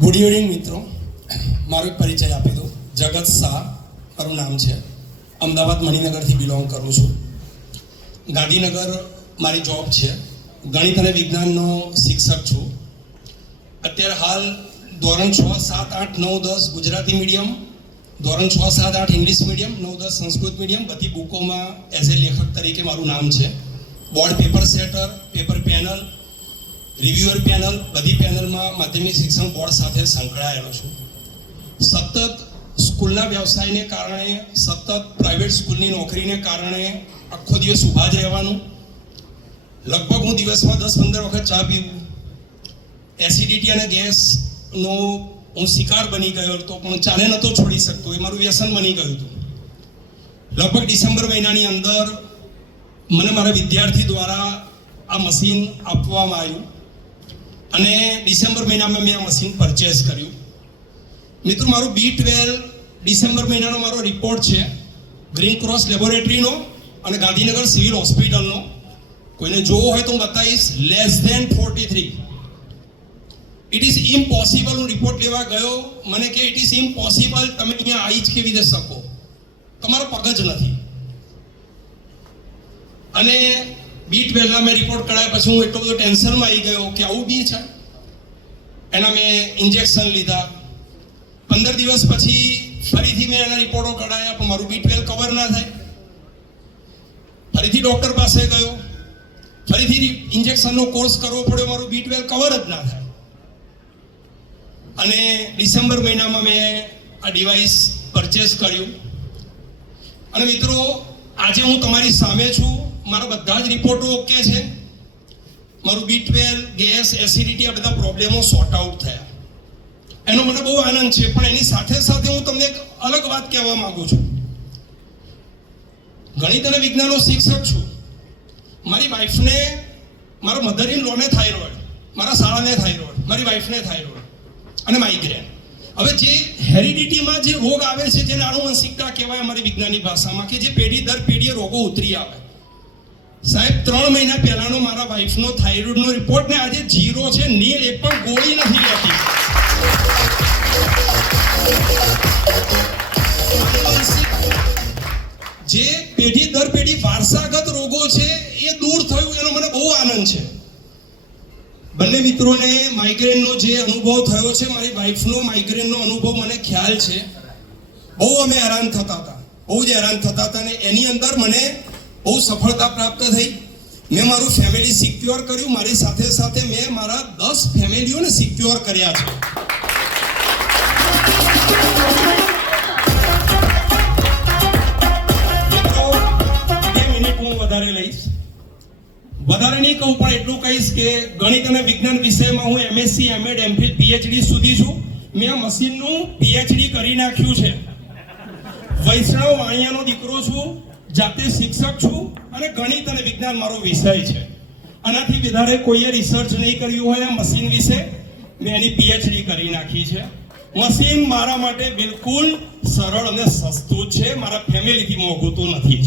Good evening મિત્રો. મારો એક પરિચય આપી દઉં. જગત શાહ, મારું નામ છે. અમદાવાદ મણિનગરથી બિલોંગ કરું છું. ગાંધીનગર મારી જોબ છે. ગણિત અને વિજ્ઞાનનો શિક્ષક છું. અત્યારે હાલ ધોરણ છ, સાત, આઠ, નવ, દસ ગુજરાતી મીડિયમ ધોરણ છ, સાત, આઠ ઇંગ્લિશ મીડિયમ નવ, દસ સંસ્કૃત મીડિયમ બધી બુકોમાં એઝ એ લેખક તરીકે મારું નામ છે. Board paper setter paper panel reviewer panel બધી પેનલમાં માધ્યમિક શિક્ષણ બોર્ડ સાથે સંકળાયેલો છું. સતત સ્કૂલના વ્યવસાયને કારણે, સતત પ્રાઇવેટ સ્કૂલની નોકરીને કારણે આખો દિવસ ઊભા જ રહેવાનું. લગભગ હું દિવસમાં દસ પંદર વખત ચા પીવું. એસિડિટી અને ગેસનો હું શિકાર બની ગયો હતો પણ ચાને નહોતો છોડી શકતો. એ મારું વ્યસન બની ગયું હતું. લગભગ ડિસેમ્બર મહિનાની અંદર મને મારા વિદ્યાર્થી દ્વારા આ મશીન આપવામાં આવ્યું. અને ડિસેમ્બર મહિનામાં મેં આ મશીન પરચેસ કર્યું. મિત્રો, મારું બી ટ્વેલ્વ ડિસેમ્બર મહિનાનો મારો રિપોર્ટ છે. ગ્રીન ક્રોસ લેબોરેટરીનો અને ગાંધીનગર સિવિલ હોસ્પિટલનો કોઈને જોવો હોય તો હું બતાવીશ less than forty three it is impossible હું રિપોર્ટ લેવા ગયો. મને કે ઇટ ઇઝ ઇમ્પોસિબલ તમે અહીંયા આવી જ કેવી રીતે શકો? તમારો પગ જ નથી. અને બી પહેલા મેં રિપોર્ટ કરાયા, પછી હું એટલો બધો ટેન્શનમાં આવી ગયો કે આવું બી છે. એના મેં ઇન્જેક્શન લીધા. પંદર દિવસ પછી ફરીથી મેં એના રિપોર્ટો કઢાયા, પણ મારું બી ટ્વેલ્વ કવર ના થાય. ફરીથી ડૉક્ટર પાસે ગયો. ફરીથી ઇન્જેક્શનનો કોર્સ કરવો પડ્યો, મારું બી ટ્વેલ્વ કવર જ ના થાય. અને ડિસેમ્બર મહિનામાં મેં આ ડિવાઇસ પરચેસ કર્યું. અને મિત્રો, આજે હું તમારી સામે છું. મારા બધા જ રિપોર્ટો ઓકે છે. મારું બી ટ્વેલ ગેસ એસિડિટી આ બધા પ્રોબ્લેમો સોર્ટ આઉટ થયા. એનો મને બહુ આનંદ છે, પણ એની સાથે સાથે હું તમને એક અલગ વાત કહેવા માંગુ છું. ગણિત અને વિજ્ઞાનનો શિક્ષક છું. મારી વાઈફને મારા મધર ઇન લોને થાઇરોઇડ મારા શાળાને થાઇરોઇડ મારી વાઈફને થાઇરોઇડ અને માઇગ્રેન હવે જે હેરિડિટીમાં જે રોગ આવે છે, જેને આનુવંશિકતા કહેવાય અમારી વિજ્ઞાનની ભાષામાં, કે જે પેઢી દર પેઢીએ રોગો ઉતરી આવે. સાહેબ, ત્રણ મહિના પહેલાનો મારા વાઈફનો થાઇરોઇડનો રિપોર્ટ ને આજે જીરો છે, નીલ એક પણ ગોળી નથી લેતી. જે પેઢી દર પેઢી વારસાગત રોગો છે, એ દૂર થયું, એનો મને બહુ આનંદ છે. બંને મિત્રોને માઇગ્રેનનો જે અનુભવ થયો છે, મારી વાઈફનો માઇગ્રેનનો અનુભવ મને ખ્યાલ છે. બહુ અમે હેરાન થતા હતા. બહુ જ હેરાન થતા હતા અને એની અંદર મને બહુ સફળતા પ્રાપ્ત થઈ. મેં મારું ફેમિલી સિક્યોર કર્યું. મારી સાથે સાથે મેં મારા દસ ફેમિલીઓને સિક્યોર કર્યા છે. વધારે લઈશ. વધારે નહીં કહું, પણ એટલું કહીશ કે ગણિત અને વિજ્ઞાન વિષયમાં હું એમએસસી એમએડ એમફિલ પીએચડી સુધી છું. મેં આ મશીનનું પીએચડી કરી નાખ્યું છે. વૈષ્ણવ વાણિયાનો દીકરો છું. જાતે શિક્ષક છું અને ગણિત અને વિજ્ઞાન મારો વિષય છે. આનાથી વધારે કોઈએ રિસર્ચ નહીં કર્યું હોય મશીન વિશે, મેં એની પીએચડી કરી નાખી છે. મશીન મારા માટે બિલકુલ સરળ અને સસ્તું છે. મારા ફેમિલીથી મોંઘું નથી જ.